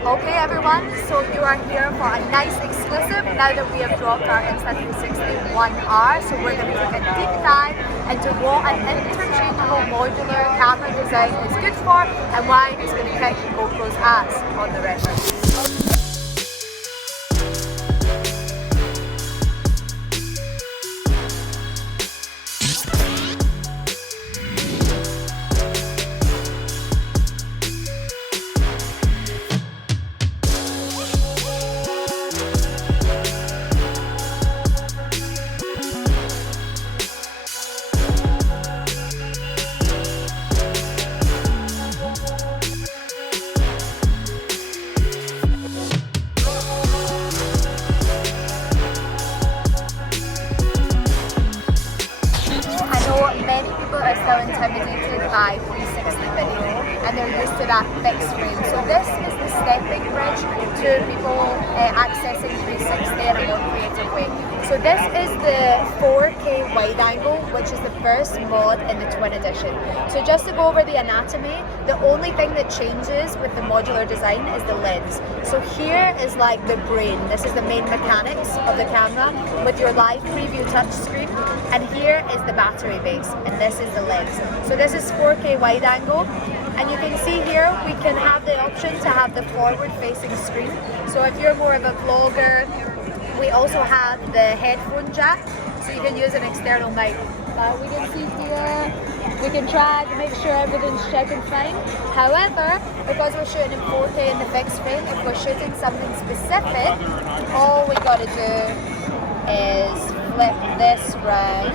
Okay everyone, so you are here for a nice exclusive now that we have dropped our Insta360 One R. So we're going to take a deep dive into what an interchangeable modular camera design is good for and why it's going to kick GoPro's ass on the record. Many people are still intimidated by 360 video and they're used to that fixed frame. So this is the stepping bridge to people accessing 360 in a more creative way. So this is the 4K wide angle, which is the first mod in the Twin Edition. So just to go over the anatomy, the only thing that changes with the modular design is the lens. So here is like the brain. This is the main mechanics of the camera with your live preview touchscreen. And here is the battery base, and this is the lens. So this is 4K wide angle, and you can see here we can have the option to have the forward-facing screen. So if you're more of a vlogger, we also have the headphone jack, so you can use an external mic. We can see here, we can try to make sure everything's checking fine. However, because we're shooting in 4K in the fixed frame, if we're shooting something specific, all we gotta do is flip this round,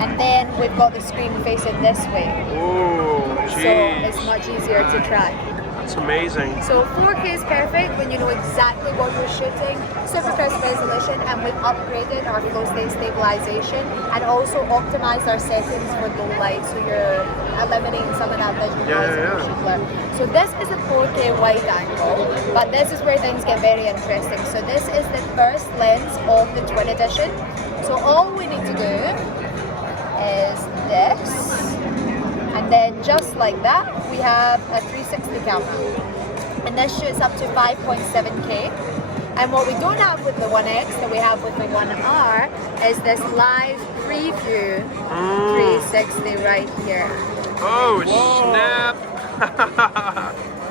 and then we've got the screen facing this way. Ooh, geez. So it's much easier to track. That's amazing. So 4K is perfect when you know exactly what you're shooting, super crisp resolution, and we've upgraded our flow state stabilization and also optimized our settings for low light, so you're eliminating some of that visual noise and motion blur. So this is a 4K wide angle, but this is where things get very interesting. So this is the first lens of the Twin Edition. So all we need to do is this, and then just like that we have a 360 camera, and this shoots up to 5.7K. And what we don't have with the One X that we have with the One R is this live preview 360 right here. Oh, snap!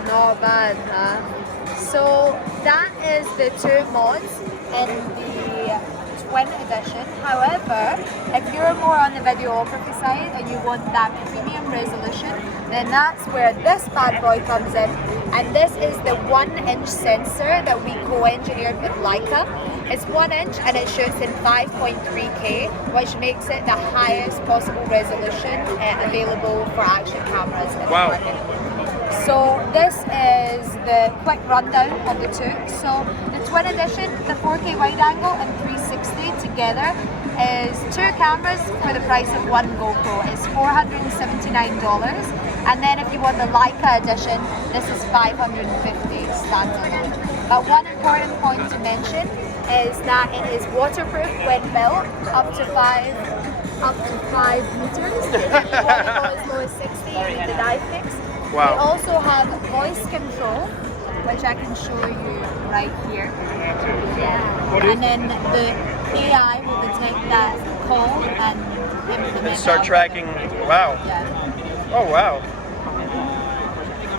Not bad, huh? So that is the two mods in the Twin Edition. However, if you're more on the videography side and you want that premium resolution, then that's where this bad boy comes in. And this is the 1-inch sensor that we co-engineered with Leica. It's 1 inch and it shoots in 5.3K, which makes it the highest possible resolution available for action cameras in the market. So this is the quick rundown of the two. So the Twin Edition, the 4K wide angle and 360 together is two cameras for the price of one GoPro. It's $479. And then if you want the Leica edition, this is $550 standalone. But one important point to mention is that it is waterproof when built up to 5 meters. If you want to go as low as 60, you need the dive kicks. Wow. We also have voice control, which I can show you right here. Yeah. And then the AI will detect that call and implement start tracking. Wow. Yeah. Oh, wow.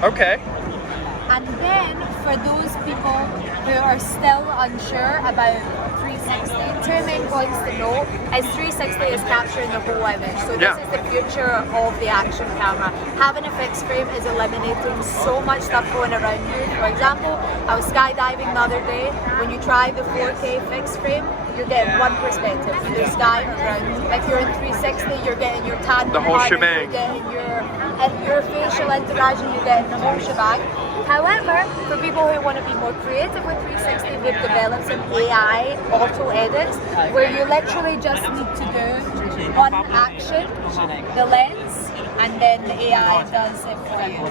Okay. And then for those people who are still unsure about 360, two main points to note is 360 is capturing the whole image. So this is the future of the action camera. Having a fixed frame is eliminating so much stuff going around you. For example, I was skydiving the other day. When you try the 4K fixed frame, you're getting one perspective, either sky or ground. If you're in 360, you're getting your tandem, the whole shebang. You're getting your facial interaction, you're getting the whole shebang. However, for people who want to be more creative with 360, we've developed some AI auto edits where you literally just need to do one action, the lens, and then the AI does it for you.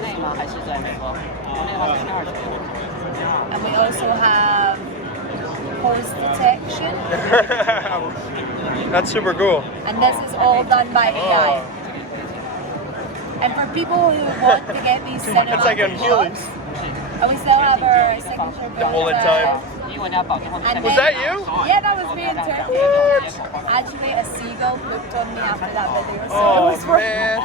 And we also have pose detection. That's super cool. And this is all done by AI. And for people who want to get these cinematic shots, And we still have our signature The bullet time. And Was that you? Yeah, that was me in Turkey. Actually, a seagull pooped on me after that video, so it Oh was worth it. man.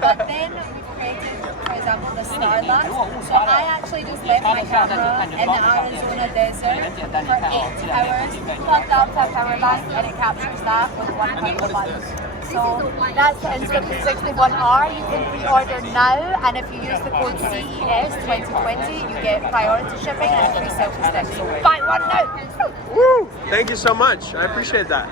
But then we created, for example, the Starlight. So I actually just left my camera in the Arizona desert for 8 hours, plugged up to a power bank, and it captures that with 1 megabyte. So that's the Insta360 One R. You can pre-order now, and if you use the code CES 2020, you get priority shipping and free selfie stick. So buy one now. Woo! Thank you so much. I appreciate that.